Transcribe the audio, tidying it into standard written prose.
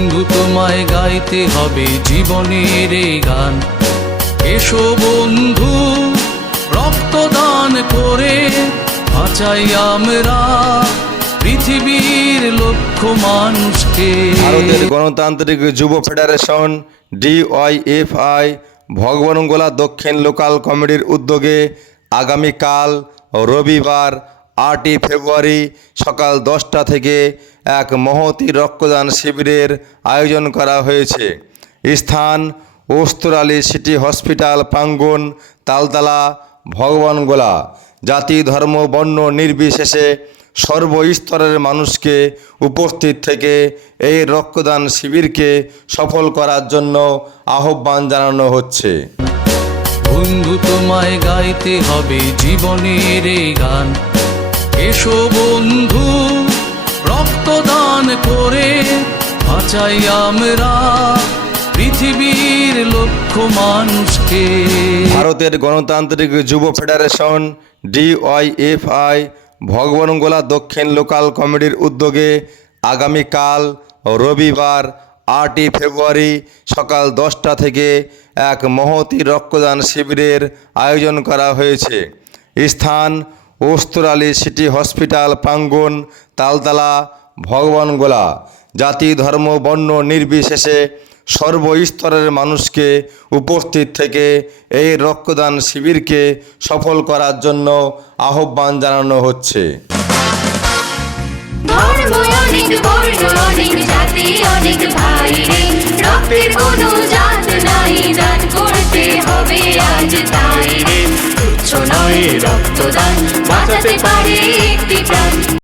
বন্ধু তোমায় গাইতে হবে জীবনের এই গান। এসো বন্ধু রক্তদান করে বাঁচাই আমরা পৃথিবীর লক্ষ মানুষকে। ভারতের গণতান্ত্রিক যুব ফেডারেশন DYFI ভগবানগোলা দক্ষিণ লোকাল কমিটির উদ্যোগে আগামীকাল রবিবার 8ই ফেব্রুয়ারি সকাল 10টা থেকে এক মহতী রক্তদান শিবিরের আয়োজন করা হয়েছে। স্থান ওস্তরালী সিটি হসপিটাল প্রাঙ্গণ, তালতলা, ভগবানগোলা। জাতি ধর্ম বর্ণ নির্বিশেষে সর্বস্তরের মানুষকে উপস্থিত থেকে এই রক্তদান শিবিরকে সফল করার জন্য আহ্বান জানানো হচ্ছে। বন্ধু তোমায় গাইতে হবে জীবনের এই গান। এসো বন্ধু রক্তদান করে বাঁচাই আমরা পৃথিবীর লক্ষ মানুষকে। ভারতের গণতান্ত্রিক যুব ফেডারেশন DYFI ভগবানগোলা দক্ষিণ লোকাল কমিটির উদ্যোগে আগামীকাল রবিবার 8ই ফেব্রুয়ারি সকাল 10টা থেকে এক মহতী রক্তদান শিবিরের আয়োজন করা হয়েছে। স্থান ওস্তরালী সিটি হসপিটাল প্রাঙ্গণ, তালতলা, ভগবানগোলা। জাতি ধর্ম বর্ণ নির্বিশেষে সর্বস্তরের মানুষকে উপস্থিত থেকে এই রক্তদান শিবিরকে সফল করার জন্য আহ্বান জানানো হচ্ছে। ধর্ম অনেক, বর্ণ অনেক, জাতি অনেক ভাই রে, রক্তের কোনো জাত নাই, দান করতে হবে আজ তাই রে। তুচ্ছ নয় রক্তদান, বাঁচাতে পারে একটি প্রাণ।